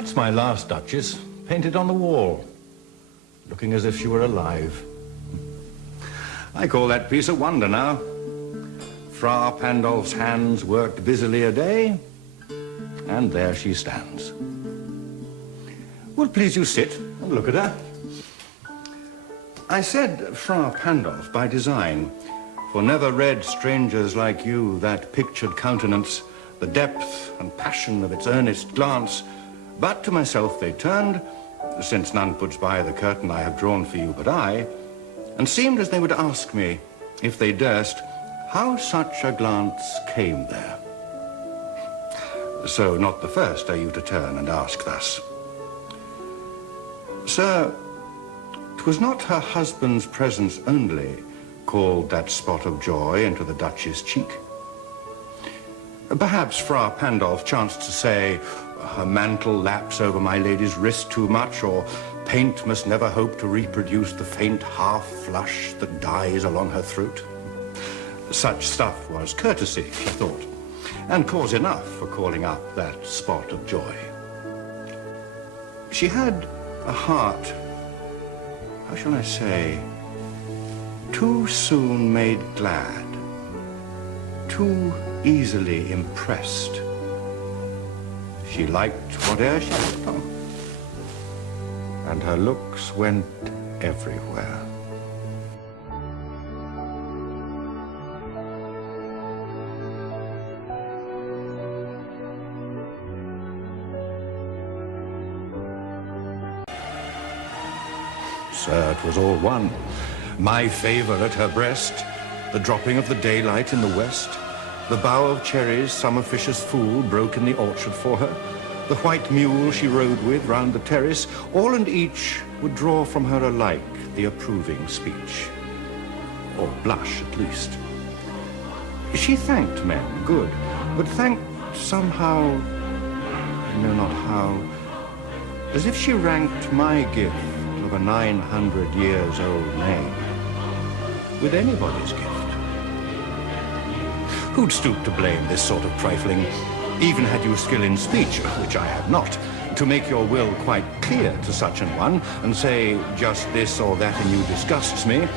That's my Last Duchess, painted on the wall, looking as if she were alive. I call that piece a wonder now. Fra Pandolf's hands worked busily a day, and there she stands. Will please you sit and look at her? I said Fra Pandolf by design, for never read strangers like you that pictured countenance, the depth and passion of its earnest glance. But to myself they turned, since none puts by the curtain I have drawn for you but I, and seemed as they would ask me, if they durst, how such a glance came there. So not the first are you to turn and ask thus. Sir, 'twas not her husband's presence only called that spot of joy into the Duchess' cheek. Perhaps Fra Pandolf chanced to say, her mantle laps over my lady's wrist too much, or paint must never hope to reproduce the faint half-flush that dies along her throat. Such stuff was courtesy, she thought, and cause enough for calling up that spot of joy. She had a heart, how shall I say, too soon made glad, too easily impressed. She liked whate'er she looked on, and her looks went everywhere. Sir, 'twas all one. My favor at her breast, the dropping of the daylight in the west, the bough of cherries some officious fool broke in the orchard for her, the white mule she rode with round the terrace, all and each would draw from her alike the approving speech, or blush at least. She thanked men, good, but thanked somehow, I know not how, as if she ranked my gift of a 900 years old name with anybody's gift. Who'd stoop to blame this sort of trifling, even had you skill in speech, which I have not, to make your will quite clear to such an one, and say just this or that in you disgusts me,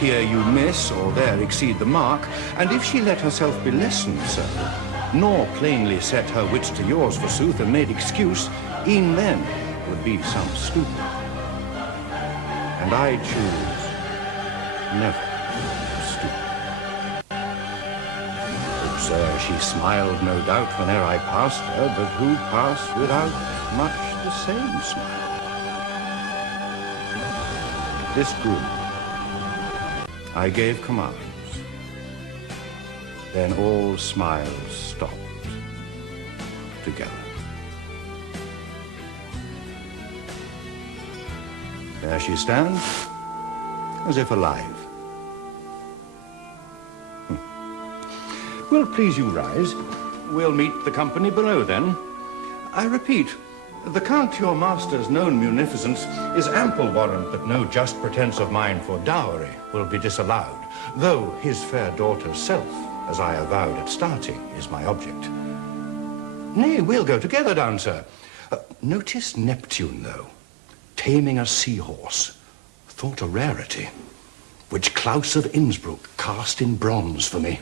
here you miss or there exceed the mark, and if she let herself be lessoned so, nor plainly set her wits to yours forsooth, and made excuse, e'en then would be some stupid. And I choose never to stoop. Sir, she smiled, no doubt, whene'er I passed her, but who passed without much the same smile? This grew. I gave commands. Then all smiles stopped together. There she stands, as if alive. Will please you rise. We'll meet the company below then. I repeat, the Count your master's known munificence is ample warrant that no just pretence of mine for dowry will be disallowed, though his fair daughter's self, as I avowed at starting, is my object. Nay, we'll go together down, sir. Notice Neptune, though, taming a seahorse, thought a rarity, which Claus of Innsbruck cast in bronze for me.